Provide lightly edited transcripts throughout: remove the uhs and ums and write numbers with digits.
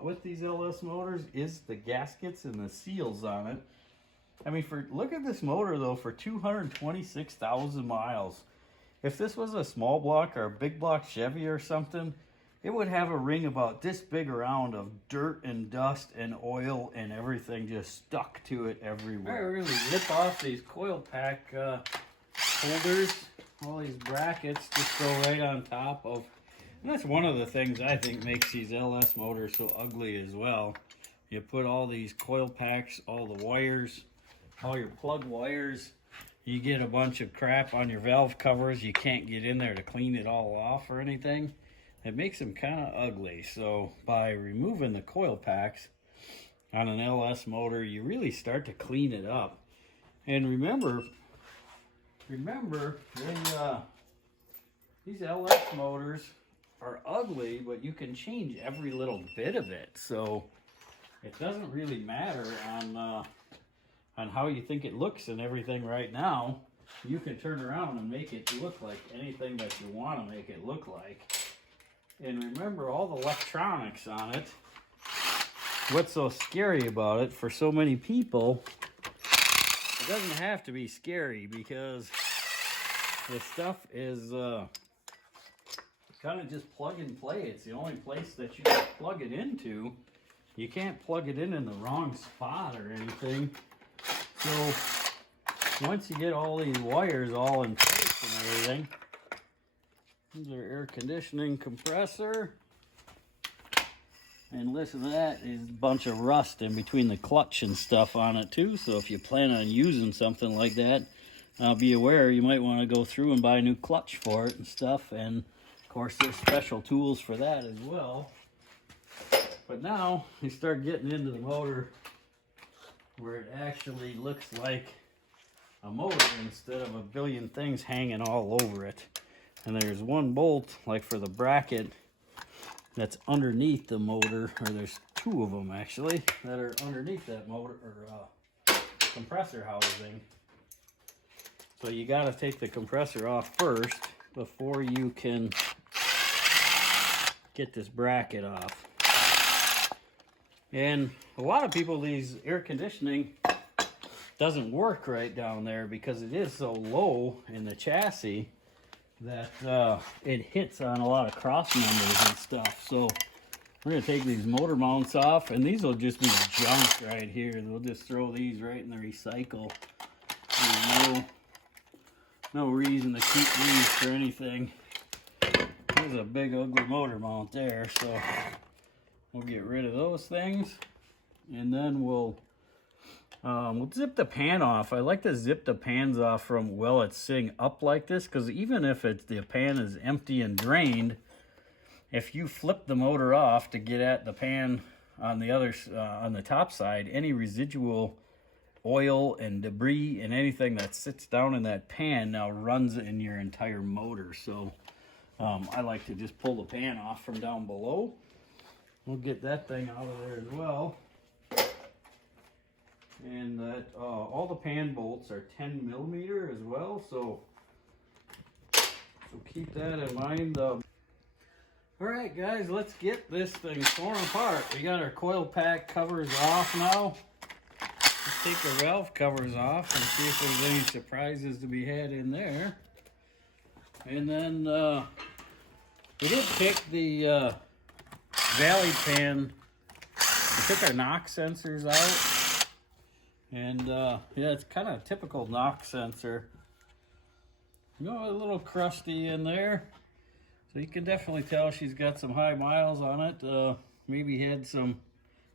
about with these LS motors is the gaskets and the seals on it. I mean, look at this motor though, for 226,000 miles. If this was a small block or a big block Chevy or something, it would have a ring about this big around of dirt and dust and oil and everything just stuck to it everywhere. I really rip off these coil pack holders. All these brackets just go right on top of, and that's one of the things I think makes these LS motors so ugly as well. You put all these coil packs, all the wires, all your plug wires, you get a bunch of crap on your valve covers. You can't get in there to clean it all off or anything. It makes them kind of ugly. So by removing the coil packs on an LS motor, you really start to clean it up. And remember these LS motors are ugly, but you can change every little bit of it. So it doesn't really matter on how you think it looks and everything right now. You can turn around and make it look like anything that you want to make it look like. And remember all the electronics on it. What's so scary about it for so many people, it doesn't have to be scary, because this stuff is kind of just plug and play. It's the only place that you can plug it into. You can't plug it in the wrong spot or anything. So once you get all these wires all in place and everything, here's our air conditioning compressor. And listen to that, is a bunch of rust in between the clutch and stuff on it too. So if you plan on using something like that, be aware you might want to go through and buy a new clutch for it and stuff. And of course there's special tools for that as well. But now you start getting into the motor where it actually looks like a motor instead of a billion things hanging all over it. And there's one bolt, like for the bracket, that's underneath the motor, or there's two of them actually that are underneath that motor or compressor housing. So you got to take the compressor off first before you can get this bracket off. And a lot of people, these air conditioning doesn't work right down there because it is so low in the chassis that it hits on a lot of cross members and stuff. So we're going to take these motor mounts off, and these will just be junk right here. We'll just throw these right in the recycle. There's no reason to keep these for anything. There's a big ugly motor mount there, so we'll get rid of those things, and then we'll zip the pan off. I like to zip the pans off from, well, it's sitting up like this, because even if the pan is empty and drained, if you flip the motor off to get at the pan on the other on the top side, any residual oil and debris and anything that sits down in that pan now runs in your entire motor. So I like to just pull the pan off from down below. We'll get that thing out of there as well. And that all the pan bolts are 10 millimeter as well, so keep that in mind. All right, guys, let's get this thing torn apart. We got our coil pack covers off now. Let's take the valve covers off and see if there's any surprises to be had in there. And then we did pick the Valley pan. We took our knock sensors out. And yeah, it's kind of a typical knock sensor. You know, a little crusty in there. So you can definitely tell she's got some high miles on it. Maybe had some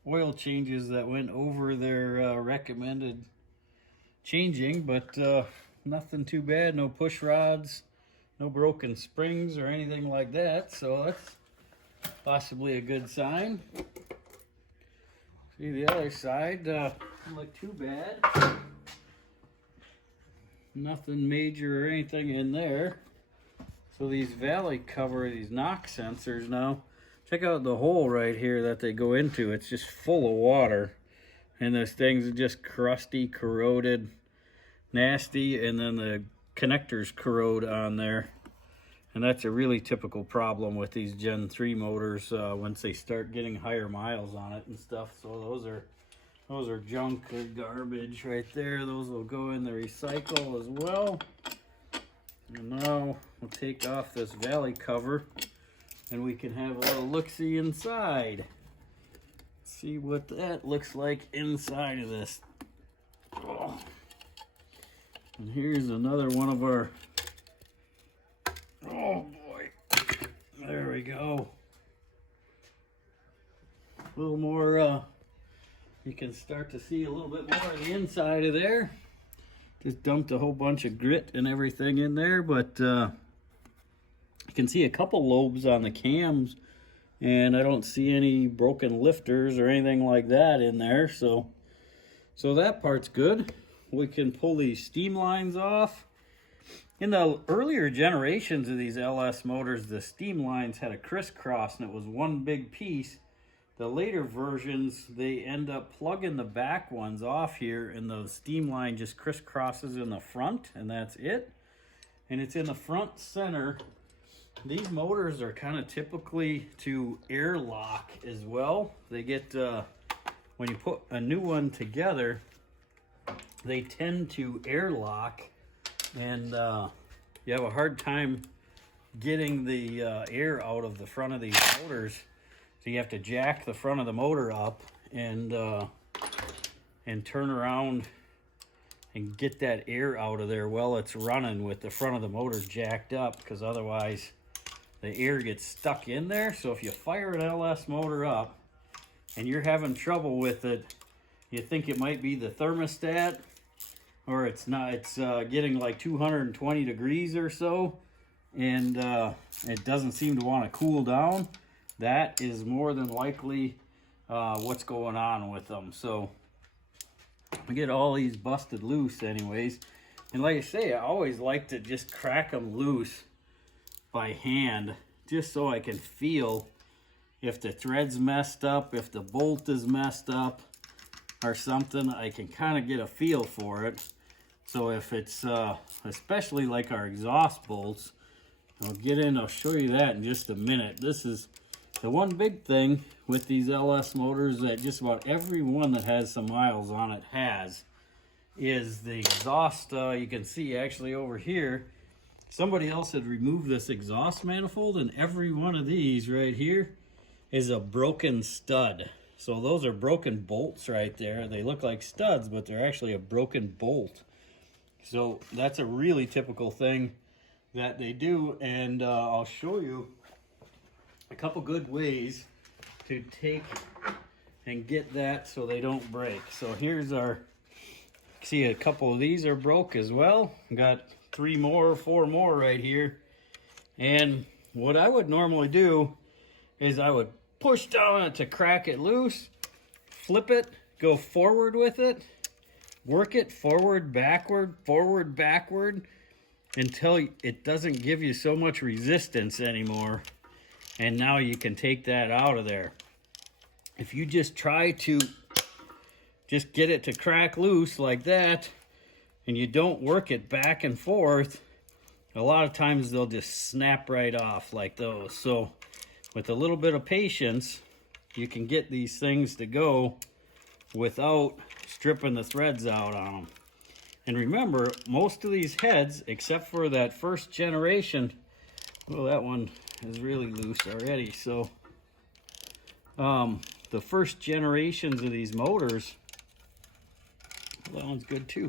oil changes that went over their recommended changing, but nothing too bad. No push rods, no broken springs or anything like that. So that's possibly a good sign. See the other side, doesn't look too bad. Nothing major or anything in there. So these Valley cover, these knock sensors now, check out the hole right here that they go into. It's just full of water. And those things are just crusty, corroded, nasty, and then the connectors corrode on there. And that's a really typical problem with these Gen 3 motors once they start getting higher miles on it and stuff. So those are junk or garbage right there. Those will go in the recycle as well. And now we'll take off this valley cover and we can have a little look-see inside. See what that looks like inside of this. Oh. And here's another one of our, oh boy, there we go. A little more, you can start to see a little bit more of the inside of there. Just dumped a whole bunch of grit and everything in there, but you can see a couple lobes on the cams, and I don't see any broken lifters or anything like that in there, so that part's good. We can pull these steam lines off. In the earlier generations of these LS motors, the steam lines had a crisscross and it was one big piece. The later versions, they end up plugging the back ones off here and the steam line just crisscrosses in the front, and that's it. And it's in the front center. These motors are kind of typically to airlock as well. They get, when you put a new one together, they tend to airlock, and you have a hard time getting the air out of the front of these motors. So you have to jack the front of the motor up and turn around and get that air out of there while it's running with the front of the motor jacked up, because otherwise the air gets stuck in there. So if you fire an LS motor up and you're having trouble with it, you think it might be the thermostat, or it's not, it's getting like 220 degrees or so, and it doesn't seem to want to cool down, that is more than likely what's going on with them. So we get all these busted loose anyways. And like I say, I always like to just crack them loose by hand, just so I can feel if the thread's messed up, if the bolt is messed up or something. I can kind of get a feel for it. So if it's especially like our exhaust bolts, I'll show you that in just a minute. This is the one big thing with these LS motors that just about every one that has some miles on it has, is the exhaust. You can see actually over here, somebody else had removed this exhaust manifold, and every one of these right here is a broken stud. So those are broken bolts right there. They look like studs, but they're actually a broken bolt. So that's a really typical thing that they do, and I'll show you a couple good ways to take and get that so they don't break. So here's our, see a couple of these are broke as well. Got 3 more, 4 more right here. And what I would normally do is I would push down it to crack it loose, flip it, go forward with it, work it forward, backward, until it doesn't give you so much resistance anymore. And now you can take that out of there. If you just try to just get it to crack loose like that, and you don't work it back and forth, a lot of times they'll just snap right off like those. So with a little bit of patience, you can get these things to go without stripping the threads out on them. And remember, most of these heads, except for that first generation, well, that one is really loose already. So the first generations of these motors, well, that one's good too.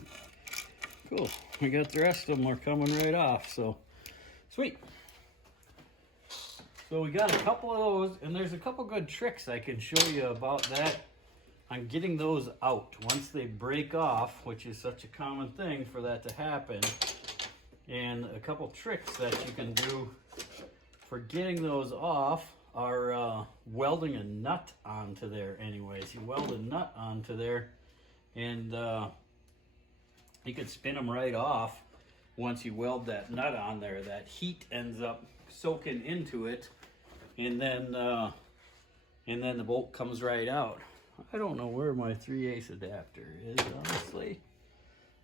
Cool. We got the rest of them are coming right off. So sweet. So we got a couple of those, and there's a couple good tricks I can show you about that on getting those out once they break off, which is such a common thing for that to happen. And a couple tricks that you can do for getting those off are welding a nut onto there anyways. You weld a nut onto there, and you can spin them right off once you weld that nut on there. That heat ends up soaking into it, and then the bolt comes right out. I don't know where my 3/8 adapter is, honestly.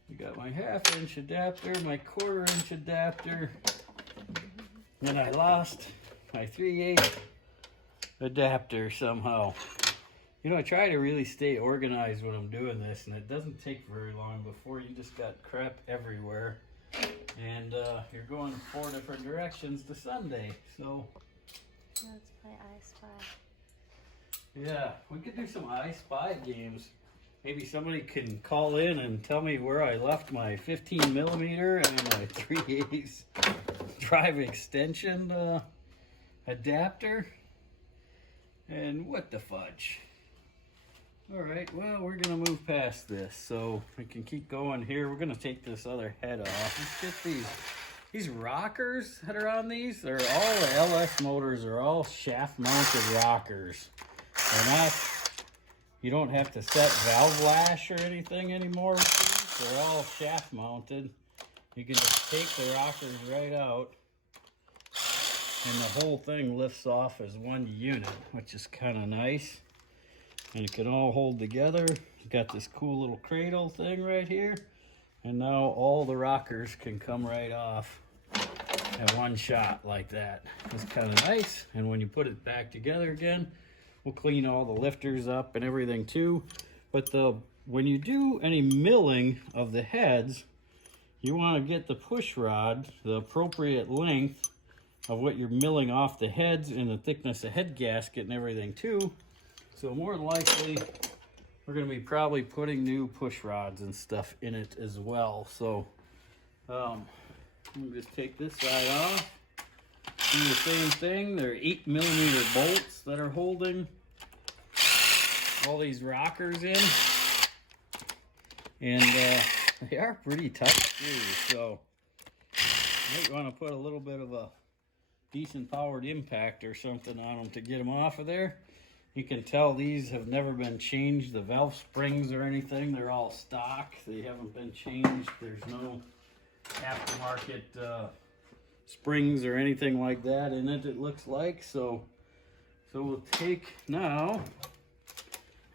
You got my 1/2 inch adapter, my 1/4 inch adapter. and I lost my 3/8 adapter somehow. You know, I try to really stay organized when I'm doing this, and it doesn't take very long before you just got crap everywhere. And you're going 4 different directions to Sunday, so. Let's play I Spy. Yeah, we could do some I Spy games. Maybe somebody can call in and tell me where I left my 15mm and my 3/8 drive extension adapter. And what the fudge. Alright, well, we're going to move past this so we can keep going here. We're going to take this other head off. Let's get these rockers that are on these. They're all the LS motors are all shaft mounted rockers. They're not, you don't have to set valve lash or anything anymore with these. They're all shaft mounted. You can just take the rockers right out and the whole thing lifts off as one unit, which is kind of nice. And it can all hold together. You've got this cool little cradle thing right here. And now all the rockers can come right off at one shot like that. It's kind of nice. And when you put it back together again, we'll clean all the lifters up and everything too. But when you do any milling of the heads, you want to get the push rod the appropriate length of what you're milling off the heads and the thickness of head gasket and everything too. So more than likely, we're going to be probably putting new push rods and stuff in it as well. So I'm going to just take this side off. Do the same thing. They're 8mm bolts that are holding all these rockers in. And they are pretty tight screws. So you might want to put a little bit of a decent powered impact or something on them to get them off of there. You can tell these have never been changed. The valve springs or anything, they're all stock. They haven't been changed. There's no aftermarket springs or anything like that in it, it looks like. So we'll take now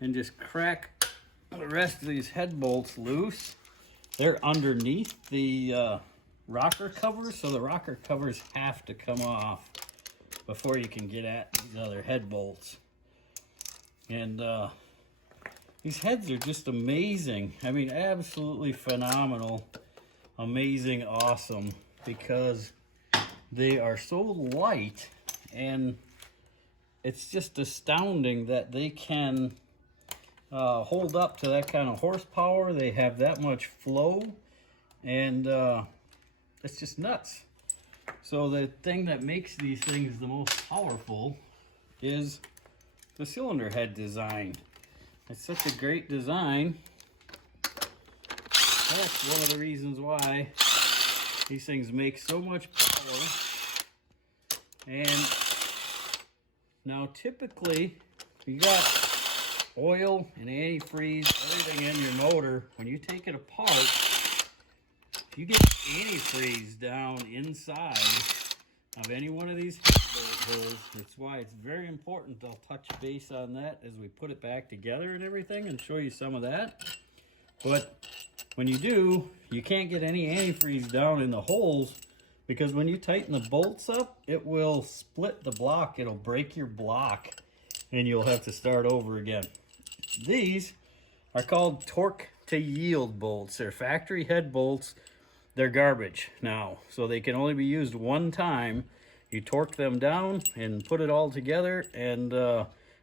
and just crack the rest of these head bolts loose. They're underneath the rocker covers, so the rocker covers have to come off before you can get at these other head bolts. And these heads are just amazing. I mean, absolutely phenomenal, amazing, awesome, because they are so light, and it's just astounding that they can hold up to that kind of horsepower. They have that much flow, and it's just nuts. So the thing that makes these things the most powerful is the cylinder head design. It's such a great design. That's one of the reasons why these things make so much power. And now typically you got oil and antifreeze, everything in your motor. When you take it apart, if you get antifreeze down inside of any one of these holes, that's why it's very important. I'll touch base on that as we put it back together and everything and show you some of that. But when you do, you can't get any antifreeze down in the holes, because when you tighten the bolts up, it will split the block. It'll break your block and you'll have to start over again. These are called torque to yield bolts. They're factory head bolts. They're garbage now, so they can only be used one time. You torque them down and put it all together, and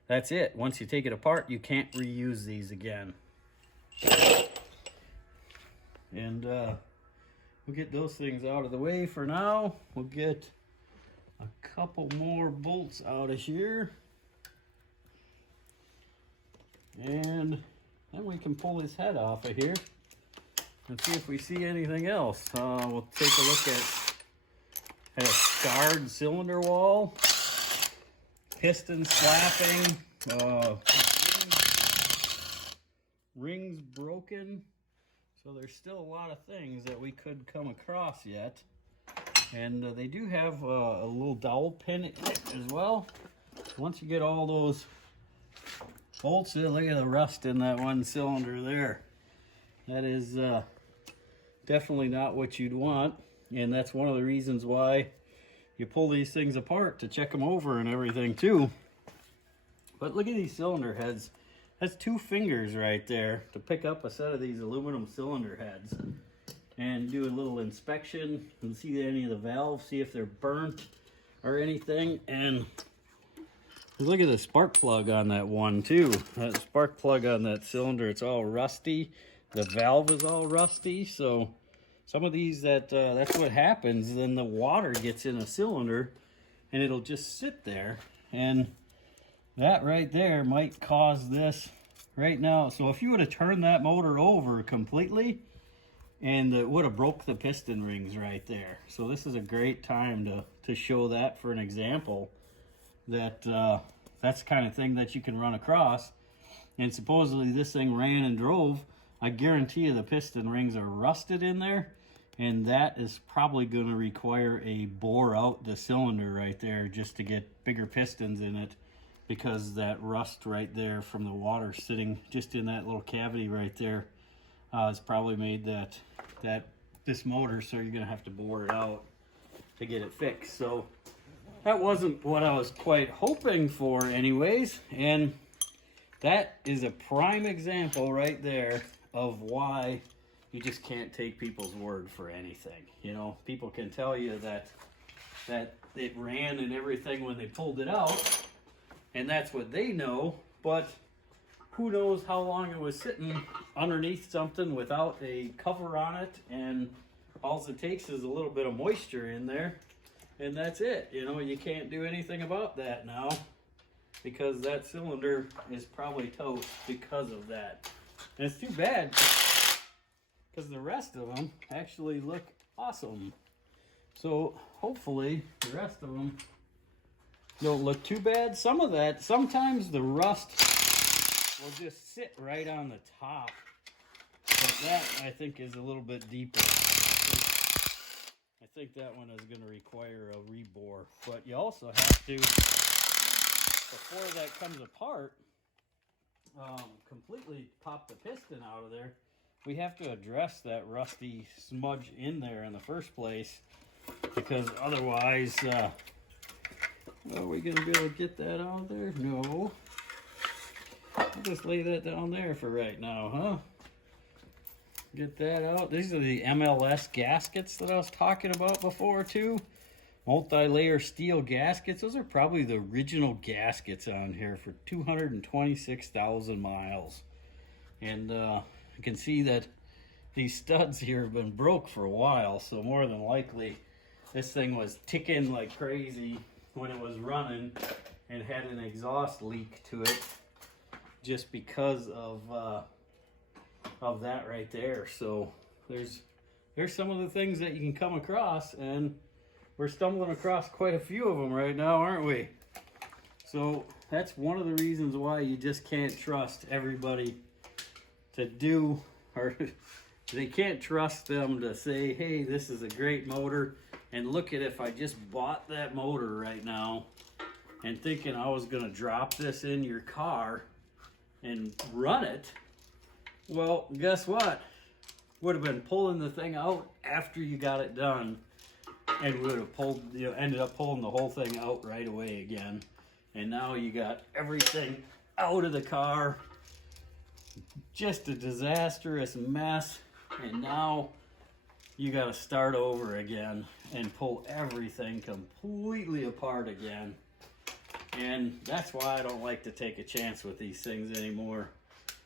that's it. Once you take it apart, you can't reuse these again. And we'll get those things out of the way for now. We'll get a couple more bolts out of here, and then we can pull his head off of here and see if we see anything else. We'll take a look at a scarred cylinder wall, piston slapping, rings broken. So there's still a lot of things that we could come across yet. And they do have a little dowel pin in it as well. Once you get all those bolts in, look at the rust in that one cylinder there. That is definitely not what you'd want. And that's one of the reasons why you pull these things apart to check them over and everything too. But look at these cylinder heads. That's 2 fingers right there to pick up a set of these aluminum cylinder heads and do a little inspection and see any of the valves, see if they're burnt or anything. And look at the spark plug on that one too. That spark plug on that cylinder, it's all rusty. The valve is all rusty. So some of these, that's what happens. Then the water gets in a cylinder and it'll just sit there. And that right there might cause this right now. So if you would have turned that motor over completely, and it would have broke the piston rings right there. So this is a great time to show that for an example, that that's the kind of thing that you can run across. And supposedly this thing ran and drove. I guarantee you the piston rings are rusted in there, and that is probably going to require a bore out the cylinder right there just to get bigger pistons in it, because that rust right there from the water sitting just in that little cavity right there has probably made this motor, so you're gonna have to bore it out to get it fixed. So that wasn't what I was quite hoping for anyways, and that is a prime example right there of why you just can't take people's word for anything. You know, people can tell you that it ran and everything when they pulled it out, and that's what they know, but who knows how long it was sitting underneath something without a cover on it, and all it takes is a little bit of moisture in there, and that's it. You know, you can't do anything about that now, because that cylinder is probably toast because of that. And it's too bad, because the rest of them actually look awesome. So hopefully the rest of them don't look too bad. Some of that, sometimes the rust will just sit right on the top, but that I think is a little bit deeper. I think that one is going to require a rebore, but you also have to, before that comes apart, completely pop the piston out of there. We have to address that rusty smudge in there in the first place, because otherwise, are we going to be able to get that out of there? No. I'll just lay that down there for right now, huh? Get that out. These are the MLS gaskets that I was talking about before too. Multi-layer steel gaskets. Those are probably the original gaskets on here for 226,000 miles. And you can see that these studs here have been broke for a while, so more than likely this thing was ticking like crazy when it was running and had an exhaust leak to it, just because of that right there. So there's some of the things that you can come across, and we're stumbling across quite a few of them right now, aren't we? So that's one of the reasons why you just can't trust everybody to do, or they can't trust them to say, hey, this is a great motor, and look at, if I just bought that motor right now and thinking I was gonna drop this in your car and run it, well, guess what? Would have been pulling the thing out after you got it done, and would have pulled, ended up pulling the whole thing out right away again. And now you got everything out of the car, just a disastrous mess. And now you got to start over again and pull everything completely apart again. And that's why I don't like to take a chance with these things anymore,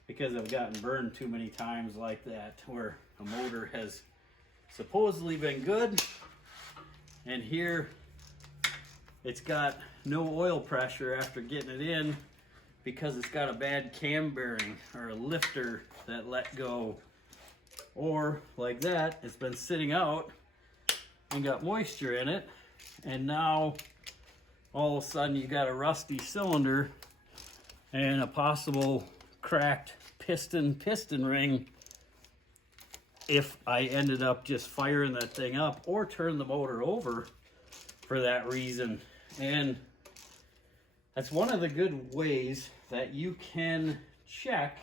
because I've gotten burned too many times like that, where a motor has supposedly been good, and here it's got no oil pressure after getting it in, because it's got a bad cam bearing or a lifter that let go. Or like that, it's been sitting out and got moisture in it, and now all of a sudden you got a rusty cylinder and a possible cracked piston ring if I ended up just firing that thing up or turn the motor over for that reason. And that's one of the good ways that you can check,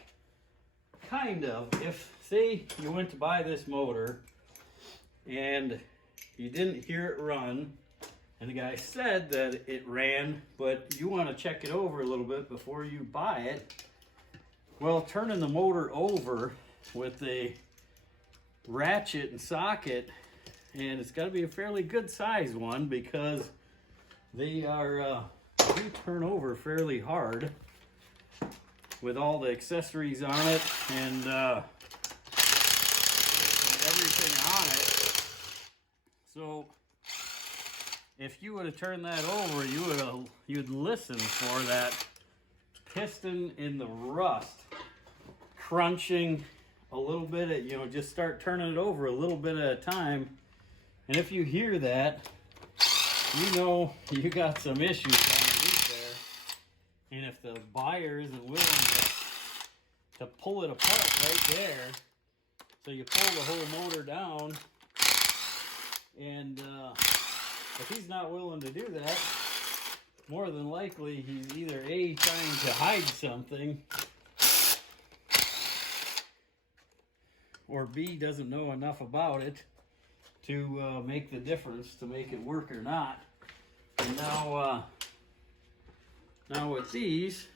kind of, if say you went to buy this motor and you didn't hear it run And the guy said that it ran, but you want to check it over a little bit before you buy it. Well, turning the motor over with a ratchet and socket, and it's got to be a fairly good size one because they are do turn over fairly hard with all the accessories on it and everything on it. So if you would have turned that over, you'd listen for that piston in the rust crunching a little bit at, you know, just start turning it over a little bit at a time. And if you hear that, you know you got some issues underneath there. And if the buyer isn't willing to pull it apart right there, so you pull the whole motor down, and if he's not willing to do that, more than likely he's either A, trying to hide something, or B, doesn't know enough about it to make the difference to make it work or not. And now with these,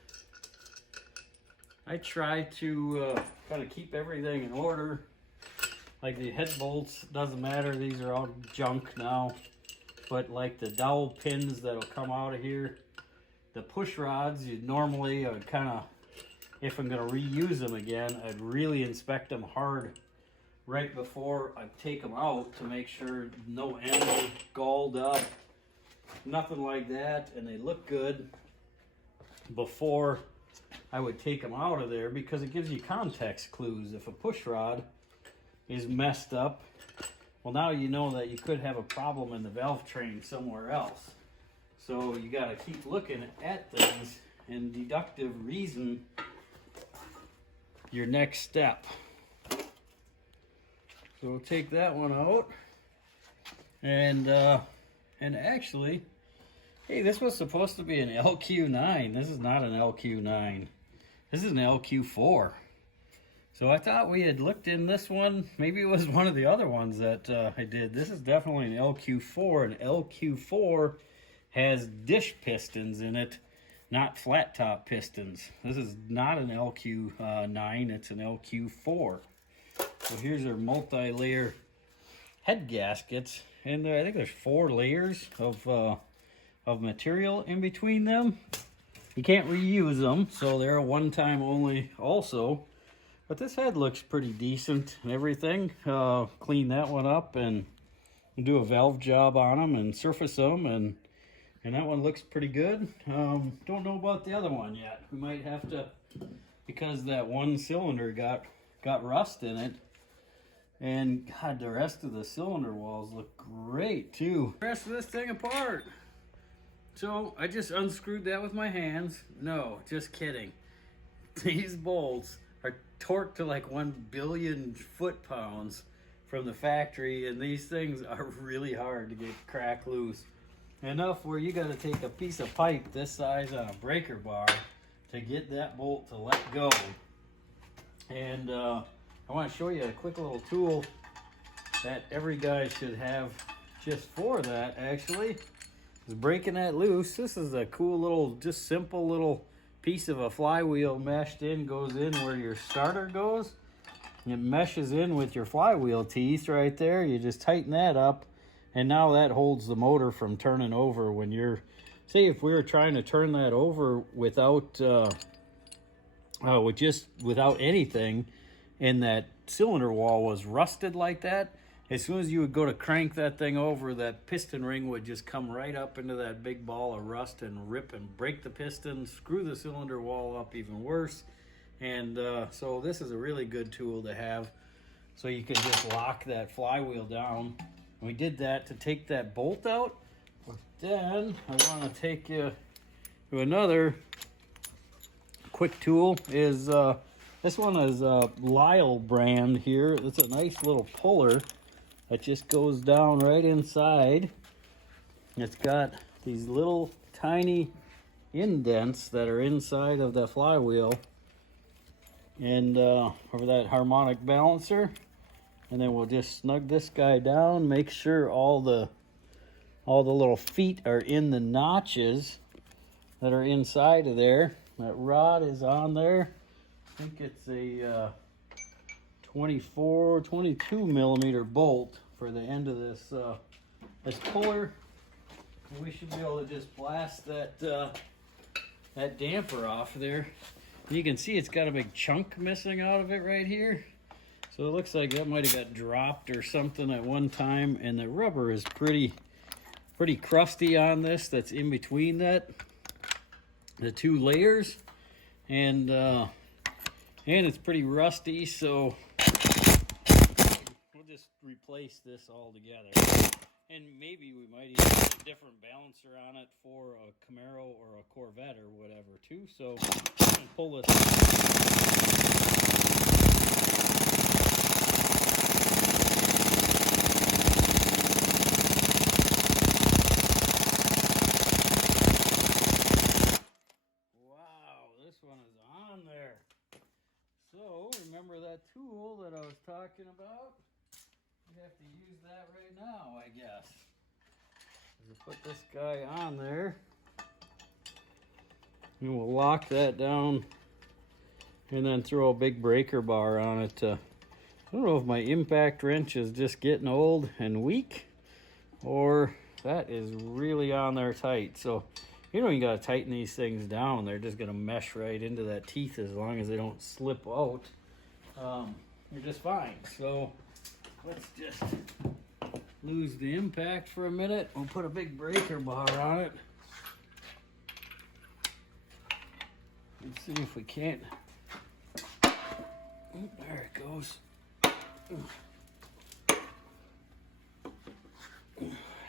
I try to kind of keep everything in order. Like the head bolts, doesn't matter, these are all junk now. But like the dowel pins that'll come out of here, the push rods, you normally kind of, if I'm going to reuse them again, I'd really inspect them hard right before I take them out to make sure no end are galled up, nothing like that, and they look good before I would take them out of there, because it gives you context clues. If a push rod is messed up, well, now you know that you could have a problem in the valve train somewhere else. So you got to keep looking at things and deductive reason your next step. So we'll take that one out, and actually, hey, this was supposed to be an LQ9. This is not an LQ9. This is an LQ4. So I thought we had looked in this one. Maybe it was one of the other ones that I did. This is definitely an LQ4. An LQ4 has dish pistons in it, not flat top pistons. This is not an LQ9, it's an LQ4. So here's our multi-layer head gaskets, and I think there's 4 layers of material in between them. You can't reuse them, so they're a one-time only also. But this head looks pretty decent and everything. Clean that one up and do a valve job on them and surface them, and that one looks pretty good. Don't know about the other one yet. We might have to, because that one cylinder got rust in it. And God, the rest of the cylinder walls look great too. The rest of this thing apart. So I just unscrewed that with my hands. No, just kidding. These bolts are torqued to like 1 billion foot-pounds from the factory, and these things are really hard to get crack loose. Enough where you got to take a piece of pipe this size on a breaker bar to get that bolt to let go. And I want to show you a quick little tool that every guy should have just for that, actually, is breaking that loose. This is a cool little, just simple little piece of a flywheel meshed in, goes in where your starter goes. It meshes in with your flywheel teeth right there. You just tighten that up, and now that holds the motor from turning over when you're, say if we were trying to turn that over without, without anything, and that cylinder wall was rusted like that, as soon as you would go to crank that thing over, that piston ring would just come right up into that big ball of rust and rip and break the piston, screw the cylinder wall up even worse. And so this is a really good tool to have, so you can just lock that flywheel down. And we did that to take that bolt out. But then I want to take you to another quick tool. Is this one is Lyle brand here. It's a nice little puller that just goes down right inside. It's got these little tiny indents that are inside of the flywheel and over that harmonic balancer. And then we'll just snug this guy down, make sure all the all the little feet are in the notches that are inside of there. That rod is on there. I think it's a 22 millimeter bolt for the end of this this puller. And we should be able to just blast that that damper off there. And you can see it's got a big chunk missing out of it right here. So it looks like that might have got dropped or something at one time, and the rubber is pretty crusty on this. That's in between the two layers, and it's pretty rusty. So we'll just replace this all together, and maybe we might even put a different balancer on it for a Camaro or a Corvette or whatever too. So I'm gonna pull this. This one is on there. So remember that tool that I was talking about? We have to use that right now, I guess. We'll put this guy on there, and we'll lock that down, and then throw a big breaker bar on it. I don't know if my impact wrench is just getting old and weak, or that is really on there tight. So you don't even got to tighten these things down. They're just going to mesh right into that teeth as long as they don't slip out. You're just fine. So let's just lose the impact for a minute. We'll put a big breaker bar on it. Let's see if we can't. There it goes.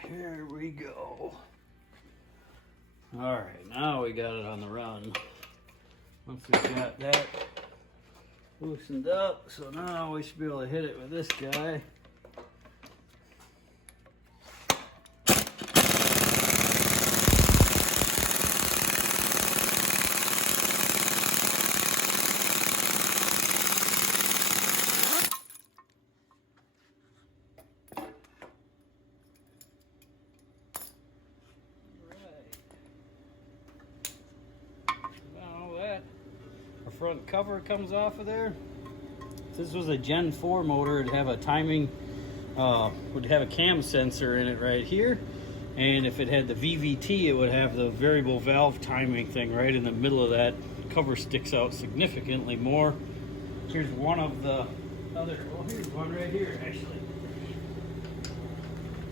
Here we go. All right, now we got it on the run. Once we got that loosened up, so now we should be able to hit it with this guy. Front cover comes off of there. If this was a Gen 4 motor, it'd have a timing, would have a cam sensor in it right here, and if it had the VVT, it would have the variable valve timing thing right in the middle of that. Cover sticks out significantly more. Here's one of the other, well, here's one right here actually.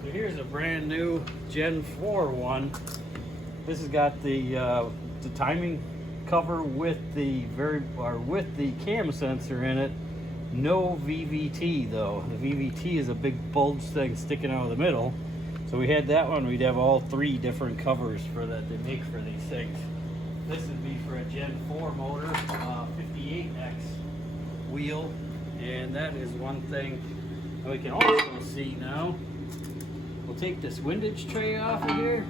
So here's a brand new Gen 4 one. This has got the timing cover with the cam sensor in it. No VVT though. The VVT is a big bulge thing sticking out of the middle. So we had that one. We'd have all three different covers for that they make for these things. This would be for a Gen 4 motor, 58X wheel, and that is one thing that we can also see now. We'll take this windage tray off of here,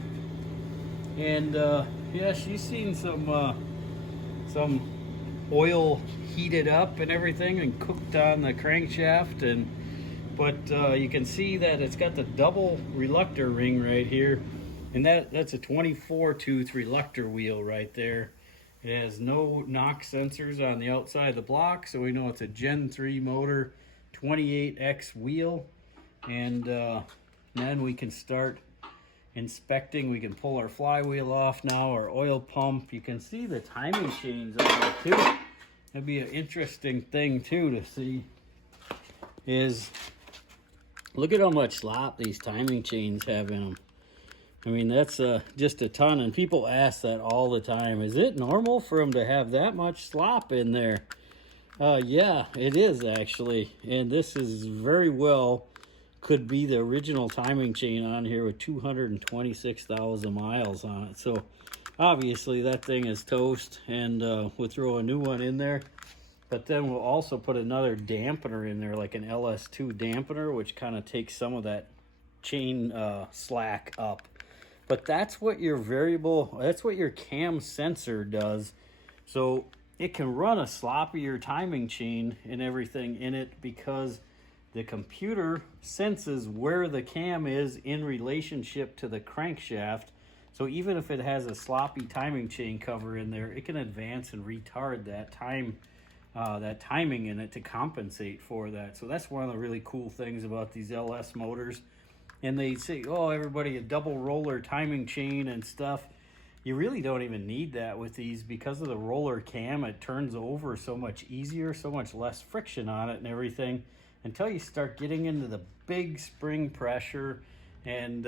and yeah, she's seen some oil heated up and everything and cooked on the crankshaft, but you can see that it's got the double reluctor ring right here, and that's a 24 tooth reluctor wheel right there. It has no knock sensors on the outside of the block, so we know it's a Gen 3 motor, 28X wheel, and then we can start inspecting. We can pull our flywheel off now, our oil pump. You can see the timing chains on it too. That'd be an interesting thing too to see, is look at how much slop these timing chains have in them. I mean, that's just a ton, and people ask that all the time. Is it normal for them to have that much slop in there? Yeah, it is actually, and this is very well could be the original timing chain on here with 226,000 miles on it. So obviously that thing is toast, and we'll throw a new one in there. But then we'll also put another dampener in there, like an LS2 dampener, which kind of takes some of that chain slack up. But that's what your that's what your cam sensor does. So it can run a sloppier timing chain and everything in it, because the computer senses where the cam is in relationship to the crankshaft. So even if it has a sloppy timing chain cover in there, it can advance and retard that timing in it to compensate for that. So that's one of the really cool things about these LS motors. And they say, oh, everybody, a double roller timing chain and stuff. You really don't even need that with these because of the roller cam. It turns over so much easier, so much less friction on it and everything, until you start getting into the big spring pressure and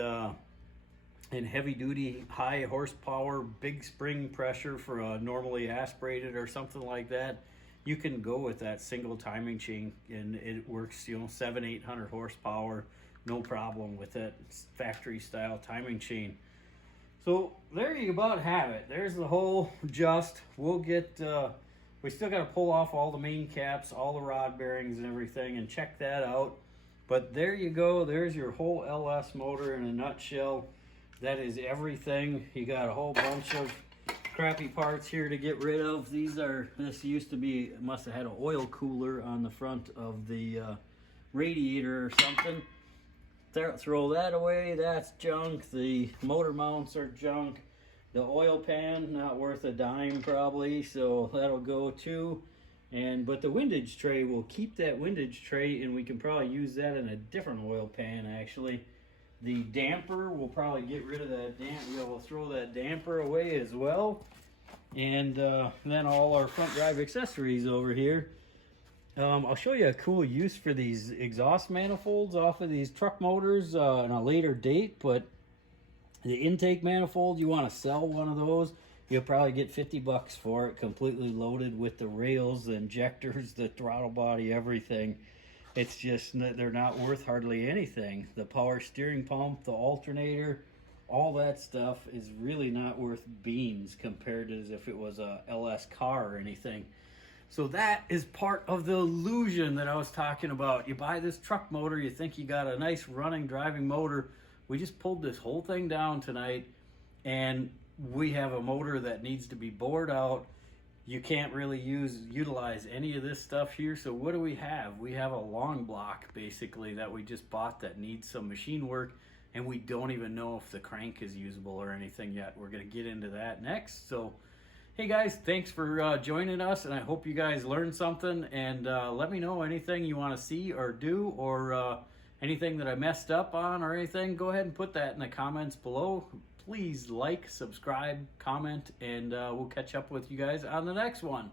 heavy duty, high horsepower, big spring pressure for a normally aspirated or something like that. You can go with that single timing chain and it works, 700-800 horsepower, no problem with that factory style timing chain. So there you about have it. There's the whole adjust. We'll get, we still got to pull off all the main caps, all the rod bearings and everything, and check that out. But there you go. There's your whole LS motor in a nutshell. That is everything. You got a whole bunch of crappy parts here to get rid of. This used to be, must have had an oil cooler on the front of the radiator or something. Throw that away. That's junk. The motor mounts are junk. The oil pan, not worth a dime probably, so that'll go too. But the windage tray, we'll keep that windage tray, and we can probably use that in a different oil pan actually. The damper, we'll probably get rid of that we'll throw that damper away as well. And then all our front drive accessories over here. I'll show you a cool use for these exhaust manifolds off of these truck motors in a later date, but the intake manifold, you want to sell one of those, you'll probably get 50 bucks for it, completely loaded with the rails, the injectors, the throttle body, everything. It's just, they're not worth hardly anything. The power steering pump, the alternator, all that stuff is really not worth beans compared to as if it was a LS car or anything. So that is part of the illusion that I was talking about. You buy this truck motor, you think you got a nice running, driving motor. We just pulled this whole thing down tonight, and we have a motor that needs to be bored out. You can't really utilize any of this stuff here. So what do we have? We have a long block, basically, that we just bought that needs some machine work, and we don't even know if the crank is usable or anything yet. We're going to get into that next. So hey guys, thanks for joining us, and I hope you guys learned something, and let me know anything you want to see or do, or anything that I messed up on or anything. Go ahead and put that in the comments below. Please like, subscribe, comment, and we'll catch up with you guys on the next one.